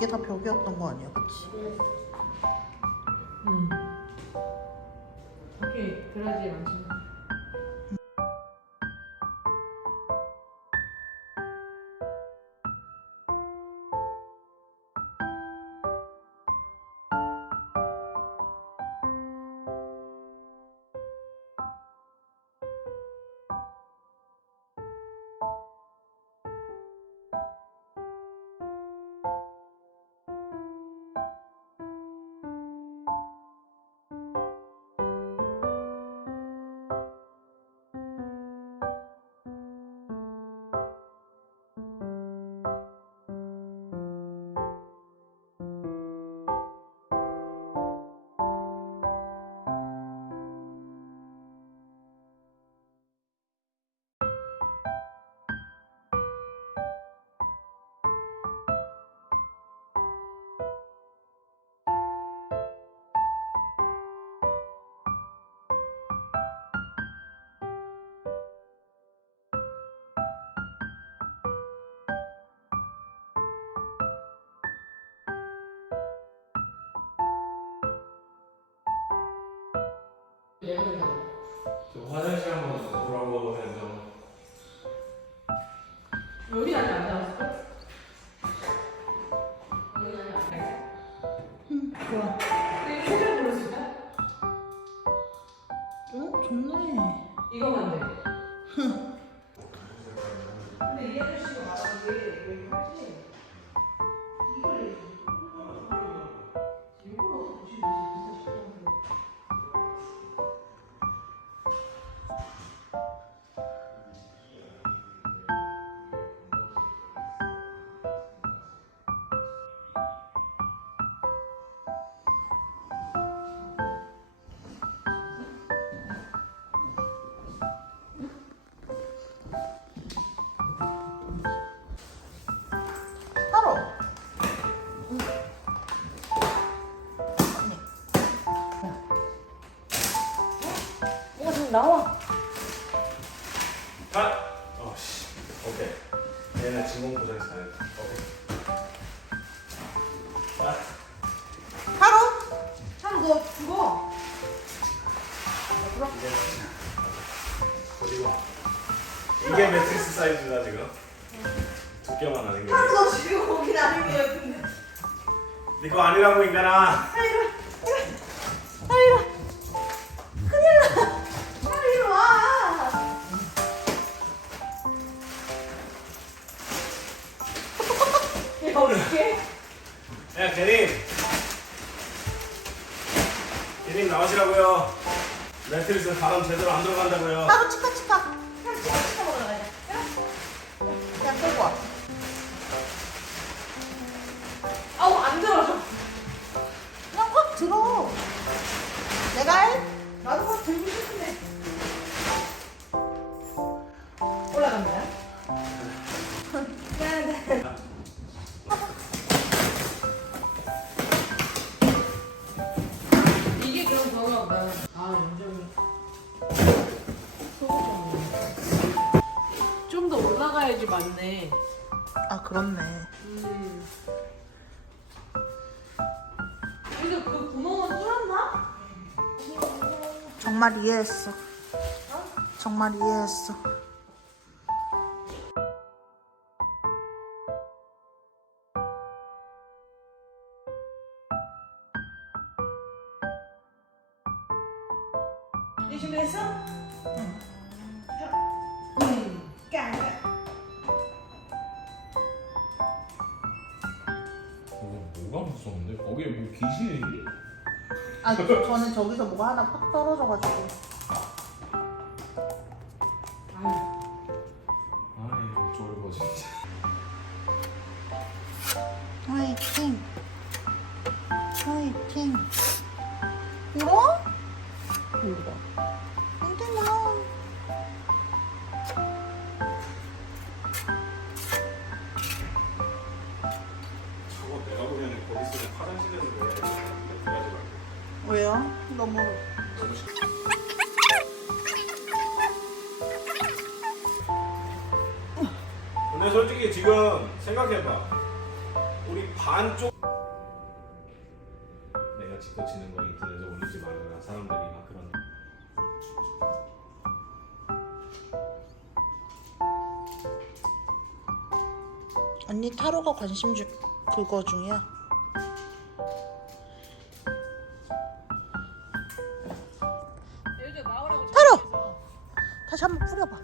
이게 다 벽이었던 거 아니야, 그치? 오케이, 그러지 않지. 저 화장실 한번 보라고 해서 여기 아직 안 나왔어? 여기 아직 안 나왔어? 좋아. 근데 최대한 부를 수 있다? 좋네. 이거만 돼. 근데 이 아저씨가 말한 게 왜 이렇게 하지? 이걸 일부러 보시지 싶었는데. 따로. 이거 지금 나와. 컷! 어씨 오케이 얘는 진공 포장해서 가야겠다 오케이 따로? 참, 너 죽어. 그리고 이게 매트리스 사이즈다 지금 두께만 하는 게 너 지금 거긴 아닌 것 같은데. 네 거 아니라고 인간아 빨리 이리 와. 야, 어떡해? 야 대님 나오시라고요 매트리스 바람 제대로 안 들어간다고요 따로 치카치카. 그냥 치카 먹으러 가자. 그냥 끌고 와. 아우, 안 들어줘. 그냥 확 들어. 내가 해? 나도 막 들고 싶은데. 올라갑니다. 미안해. 이게 그럼 그런가 보다. 아, 완전히. 좀 더 올라가야지 맞네. 아, 그렇네. 근데 그 구멍은 뚫었나? 정말 이해했어. 정말 이해했어. 네, 준비했어? 응. 깡. 뭐가 무서운데? 거기에 뭐 귀신이 있니? 아, 저는 저기서 뭐가 하나 팍 떨어져가지고. 아이 쫄보 진짜 화이팅. 화이팅. 울어? 울어. 힘들어. 저거 내가 보기에는 거기 쓰는 화장실에서 왜 가져갈게 왜요? 너무 너무 싫어 근데 솔직히 지금 생각해봐 우리 반쪽 인터넷에 올리지 말아라. 사람들이 막 그런. 언니 타로가 관심 중 그거 중이야. 요즘 나오라고 타로! 전화해서 다시 한번 뿌려봐.